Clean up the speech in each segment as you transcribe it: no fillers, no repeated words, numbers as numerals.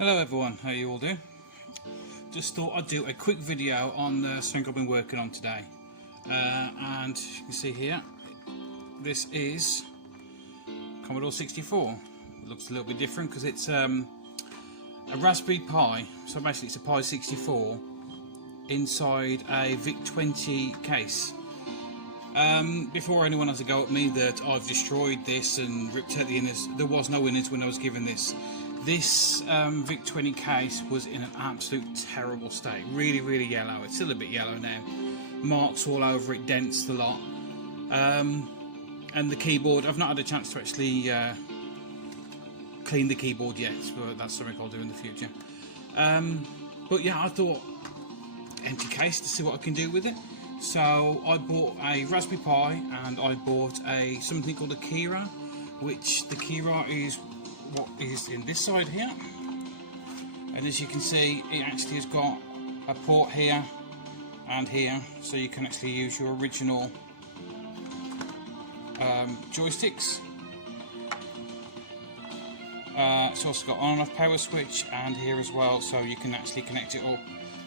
Hello everyone, how you all doing? Just thought I'd do a quick video on something I've been working on today. And you can see here, this is Commodore 64. It looks a little bit different because it's a Raspberry Pi, so basically it's a Pi64 inside a VIC-20 case. Before anyone has a go at me that I've destroyed this and ripped out the innards, there was no innards when I was given this. This VIC-20 case was in an absolute terrible state, really yellow. It's still a bit yellow now, marks all over it, dents a lot, and the keyboard, I've not had a chance to actually clean the keyboard yet, but that's something I'll do in the future. But yeah, I thought empty case to see what I can do with it. So I bought a Raspberry Pi and I bought something called a Kira, which the Kira is what is in this side here, and as you can see it actually has got a port here and here, so you can actually use your original joysticks. It's also got on and off power switch and here as well, so you can actually connect it up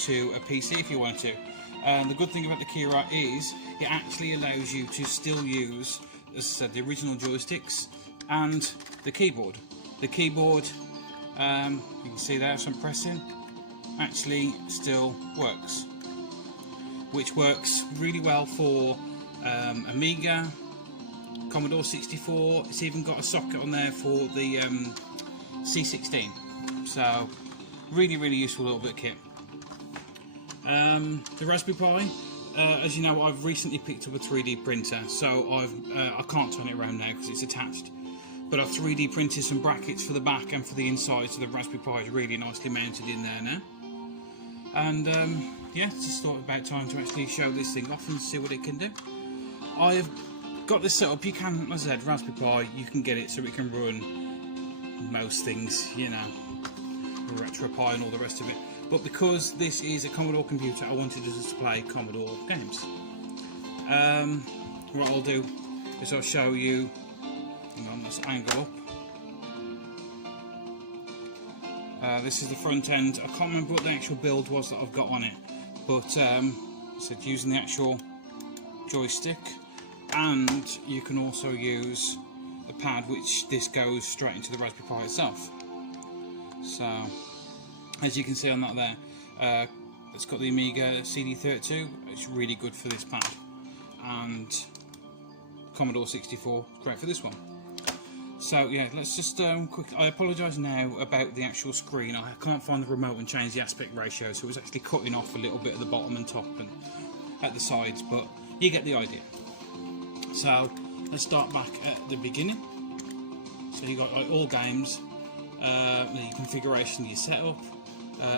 to a PC if you want to. The good thing about the Kira is it actually allows you to still use, as I said, the original joysticks and the keyboard. The keyboard, you can see there, some pressing, actually still works, which works really well for Amiga, Commodore 64. It's even got a socket on there for the C16, so really useful little bit of kit. The Raspberry Pi, as you know, I've recently picked up a 3D printer, so I can't turn it around now because it's attached. But I've 3D printed some brackets for the back and for the inside, so the Raspberry Pi is really nicely mounted in there now. And yeah, just thought about time to actually show this thing off and see what it can do. I've got this set up. You can, as I said, Raspberry Pi, you can get it so it can run most things, you know, RetroPie and all the rest of it. But because this is a Commodore computer, I wanted to just play Commodore games. What I'll do is I'll show you. Hang on, let's angle up. This is the front end. I can't remember what the actual build was that I've got on it, but I said using the actual joystick, and you can also use the pad, which this goes straight into the Raspberry Pi itself. So, as you can see on that there, it's got the Amiga CD32. It's really good for this pad, and Commodore 64, great for this one. So yeah, let's just quick. I apologise now about the actual screen. I can't find the remote and change the aspect ratio, so it was actually cutting off a little bit at the bottom and top and at the sides, but you get the idea. So let's start back at the beginning. So you got like all games, the configuration, your setup.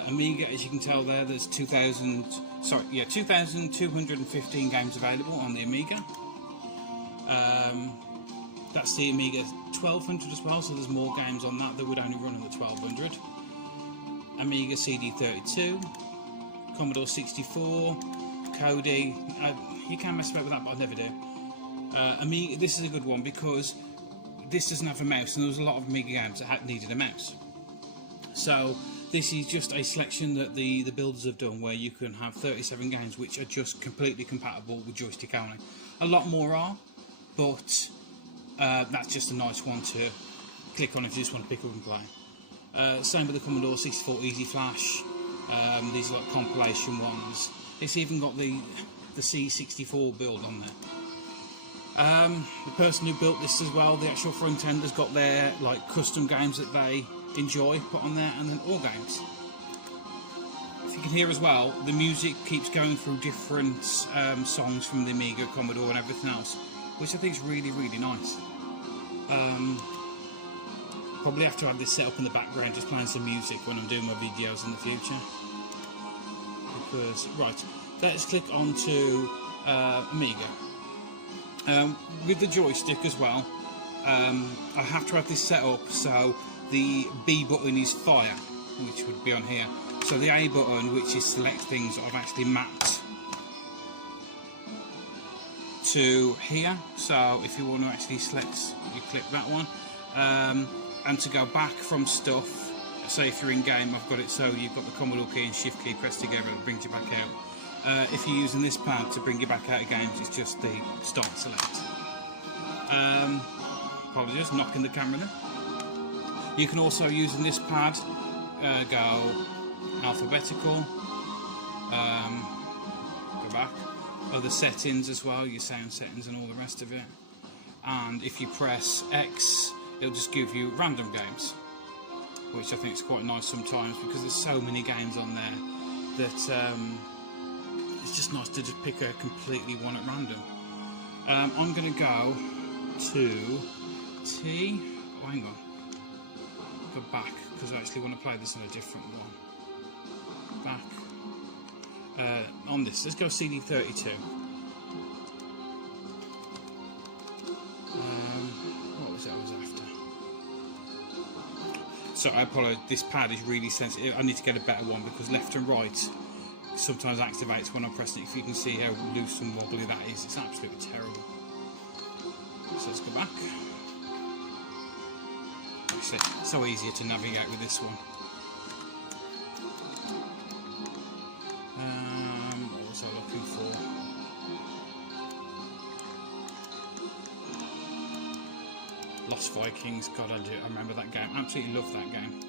Amiga, as you can tell there, there's 2,215 games available on the Amiga. That's the Amiga 1200 as well, so there's more games on that would only run on the 1200. Amiga CD32, Commodore 64, Kodi. You can mess about with that, but I never do. Amiga, this is a good one because this doesn't have a mouse, and there was a lot of Amiga games that needed a mouse. So this is just a selection that the builders have done, where you can have 37 games which are just completely compatible with joystick only. A lot more are, but that's just a nice one to click on if you just want to pick up and play. Same with the Commodore 64 Easy Flash. These are like compilation ones. It's even got the C64 build on there. The person who built this as well, the actual front end, has got their like custom games that they enjoy put on there, and then all games. If you can hear as well, the music keeps going through different songs from the Amiga, Commodore and everything else, which I think is really nice. Probably have to have this set up in the background, just playing some music when I'm doing my videos in the future. Because, right, let's click on to Amiga. With the joystick as well, I have to have this set up so the B button is fire, which would be on here. So the A button, which is select things, I've actually mapped to here. So if you want to actually select, you click that one, and to go back from stuff, say if you're in game, I've got it so you've got the Commodore key and Shift key pressed together, it brings you back out. If you're using this pad to bring you back out of games, it's just the start select. Apologies, knocking the camera there. You can also, using this pad, go alphabetical, go back, other settings as well, your sound settings and all the rest of it. And if you press X, it'll just give you random games, which I think is quite nice sometimes because there's so many games on there that it's just nice to just pick a completely one at random. I'm going to go to T. Oh, hang on. Go back because I actually want to play this on a different one. Back on this. Let's go CD32. What was it I was after? So I apologise. This pad is really sensitive. I need to get a better one because left and right sometimes activates when I'm pressing it. If you can see how loose and wobbly that is, it's absolutely terrible. So let's go back. It's so easier to navigate with this one. What was I looking for? Lost Vikings. God, I remember that game. Absolutely love that game.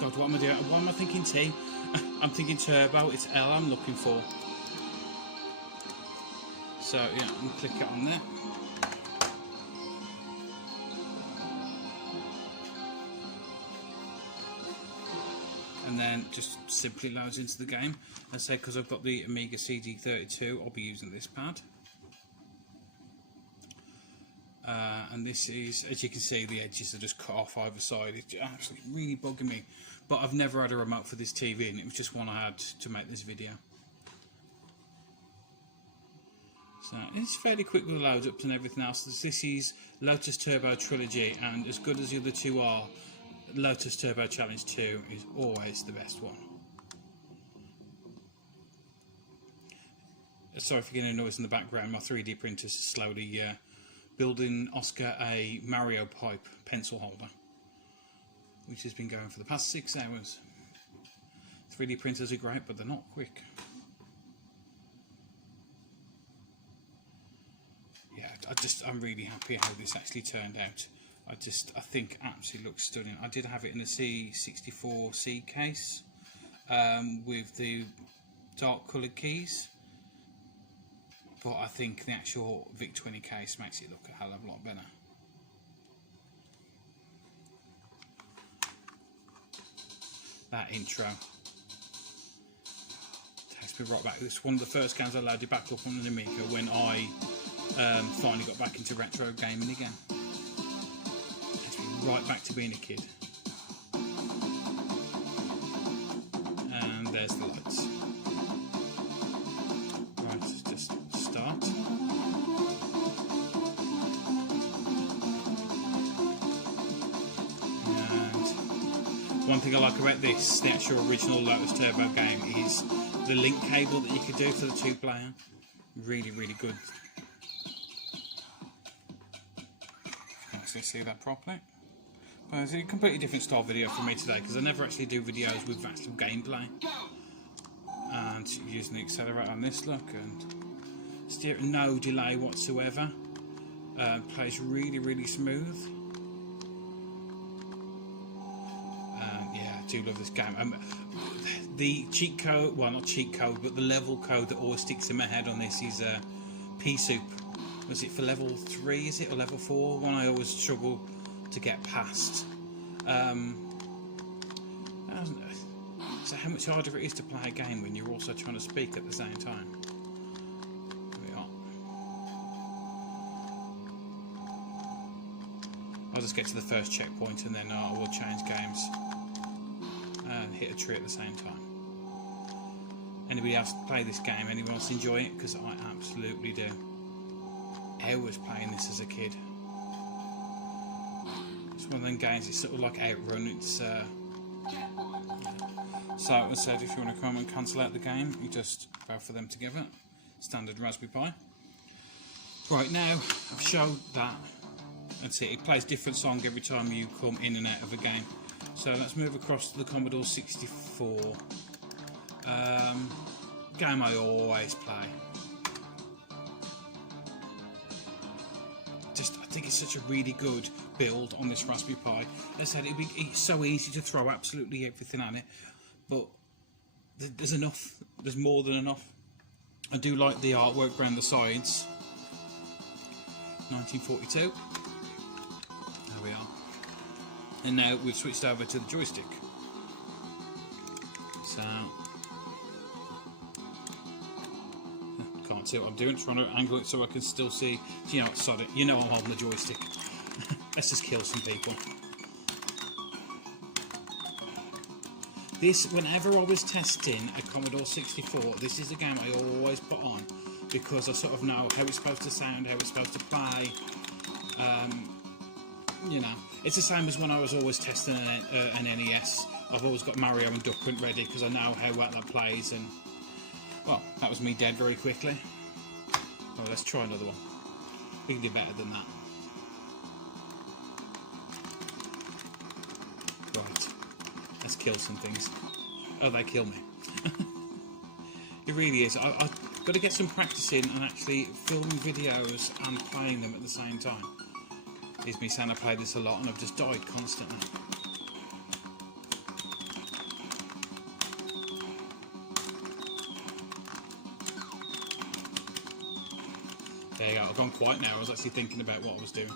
God, what am I doing? What am I thinking? T? I'm thinking turbo. It's L I'm looking for. So yeah, I'm gonna click it on there. And then just simply loads into the game. I say because I've got the Amiga CD32, I'll be using this pad. And this is, as you can see, the edges are just cut off either side. It's actually really bugging me. But I've never had a remote for this TV, and it was just one I had to make this video. So it's fairly quick with the load ups and everything else. This is Lotus Turbo Trilogy, and as good as the other two are, Lotus Turbo Challenge 2 is always the best one. Sorry for getting a noise in the background. My 3D printer is slowly building Oscar a Mario pipe pencil holder, which has been going for the past 6 hours. 3D printers are great, but they're not quick. Yeah, I'm really happy how this actually turned out. I think absolutely looks stunning. I did have it in a Pi64 C case with the dark coloured keys, but I think the actual VIC-20 case makes it look a hell of a lot better. That intro takes me right back. This is one of the first games I loaded back up on the Amiga when I finally got back into retro gaming again. Takes me right back to being a kid. And there's the lights. Right, let's just start. One thing I like about this, the actual original Lotus Turbo game, is the link cable that you could do for the 2-player. Really, really good. Actually see that properly. But it's a completely different style video for me today because I never actually do videos with actual gameplay. And using the accelerator on this, look, and steer no delay whatsoever. Plays really, really smooth. I do love this game. The cheat code, well, not cheat code, but the level code that always sticks in my head on this is Pi64. Was it for level 3, is it, or level 4? One I always struggle to get past. So how much harder it is to play a game when you're also trying to speak at the same time. There we are. I'll just get to the first checkpoint and then I will change games and hit a tree at the same time. Anybody else play this game? Anyone else enjoy it? Because I absolutely do. I was playing this as a kid. It's one of them games, it's sort of like Outrun. It's so as I said, if you want to come and cancel out the game, you just go for them together. standard Raspberry Pi. Right, now I've showed that. That's it. It plays different song every time you come in and out of a game. So let's move across to the Commodore 64. Game I always play. I think it's such a really good build on this Raspberry Pi. As I said, it's so easy to throw absolutely everything at it, but there's enough. There's more than enough. I do like the artwork around the sides. 1942. There we are. And now we've switched over to the joystick. So can't see what I'm doing, trying to angle it so I can still see. You know, sod it. You know I'm holding the joystick. Let's just kill some people. This, whenever I was testing a Commodore 64, this is a game I always put on because I sort of know how it's supposed to sound, how it's supposed to play. You know, it's the same as when I was always testing an NES. I've always got Mario and Duck Hunt ready because I know how well that plays. And well, that was me dead very quickly. Oh, let's try another one. We can do better than that. Right, let's kill some things. Oh, they kill me. It really is. I've got to get some practice in and actually filming videos and playing them at the same time. It's me saying I play this a lot and I've just died constantly. There you go, I've gone quiet now. I was actually thinking about what I was doing.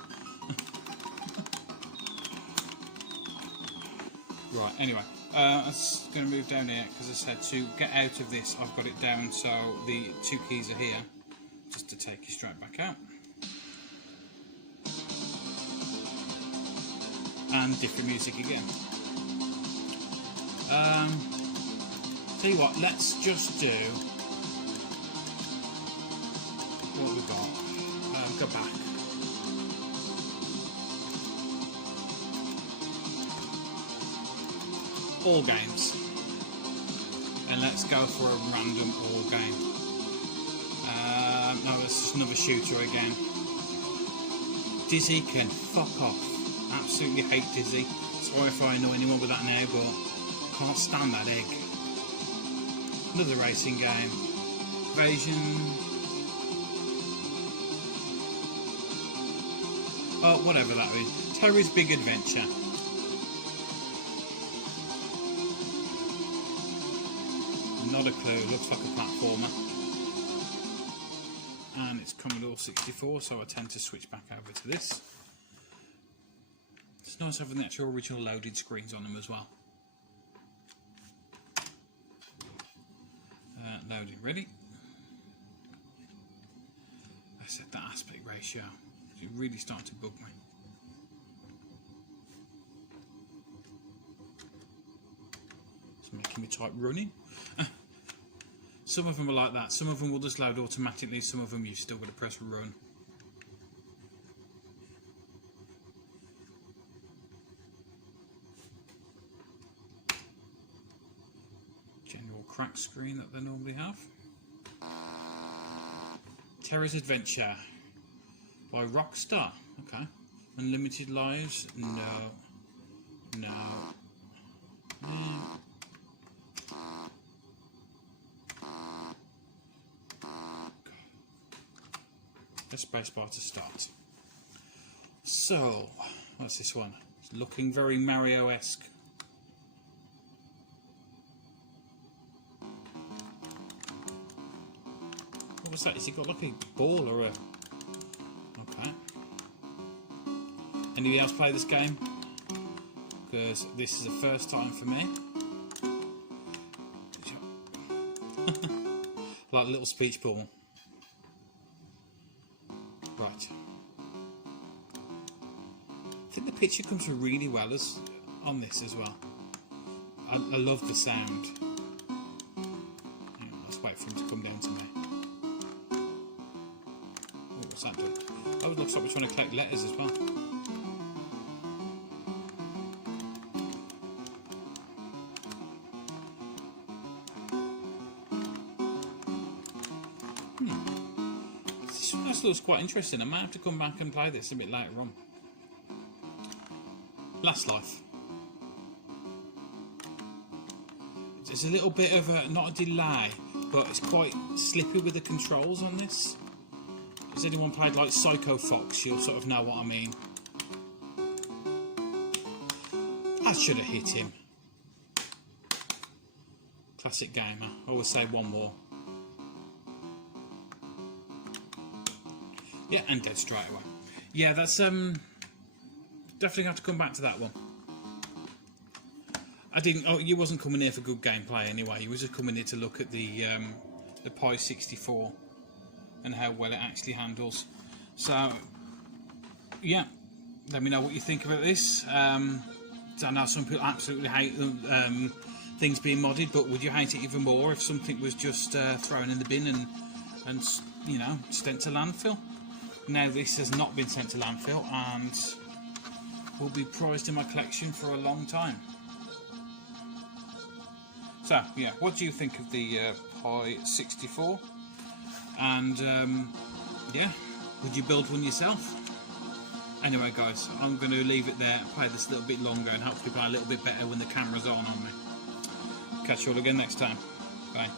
Right, anyway, I'm just going to move down here because I said to get out of this, I've got it down so the two keys are here, just to take you straight back out. And different music again. Tell you what, let's just do what we've got. Go back. All games. And let's go for a random all game. No, that's just another shooter again. Dizzy can fuck off. Absolutely hate Dizzy. Sorry if I annoy anyone with that now, but can't stand that egg. Another racing game. Invasion. Oh, whatever that is. Terry's Big Adventure. Not a clue. Looks like a platformer. And it's Commodore 64, so I tend to switch back over to this. It's nice having the actual original loaded screens on them as well. Loading, ready. I said that aspect ratio. It's really starting to bug me. It's making me type running. Some of them are like that. Some of them will just load automatically. Some of them you've still got to press run. General crack screen that they normally have. Terry's Adventure by Rockstar. Okay. Unlimited lives? No. No. The spacebar to start. So, what's this one? It's looking very Mario-esque. What was that? Has he got like a ball or a... Okay. Anybody else play this game? Because this is the first time for me. Like a little speech ball. Right. I think the picture comes through really well on this as well. I love the sound. Let's wait for him to come down to me. Oh, what's that doing? Oh, it looks like we're trying to collect letters as well. This looks quite interesting. I might have to come back and play this a bit later on. Last Life. There's a little bit of a, not a delay, but it's quite slippy with the controls on this. Has anyone played like Psycho Fox? You'll sort of know what I mean. I should have hit him. Classic gamer. I always say one more. Yeah, and dead straight away. Yeah, that's definitely have to come back to that one. I didn't. Oh, you wasn't coming here for good gameplay anyway. You was just coming here to look at the Pi64 and how well it actually handles. So, yeah, let me know what you think about this. I know some people absolutely hate things being modded, but would you hate it even more if something was just thrown in the bin and you know, sent to landfill? Now this has not been sent to landfill and will be prized in my collection for a long time. So yeah, what do you think of the Pi64? And yeah, would you build one yourself? Anyway guys, I'm going to leave it there, play this a little bit longer and hopefully play a little bit better when the camera's on me. Catch you all again next time. Bye.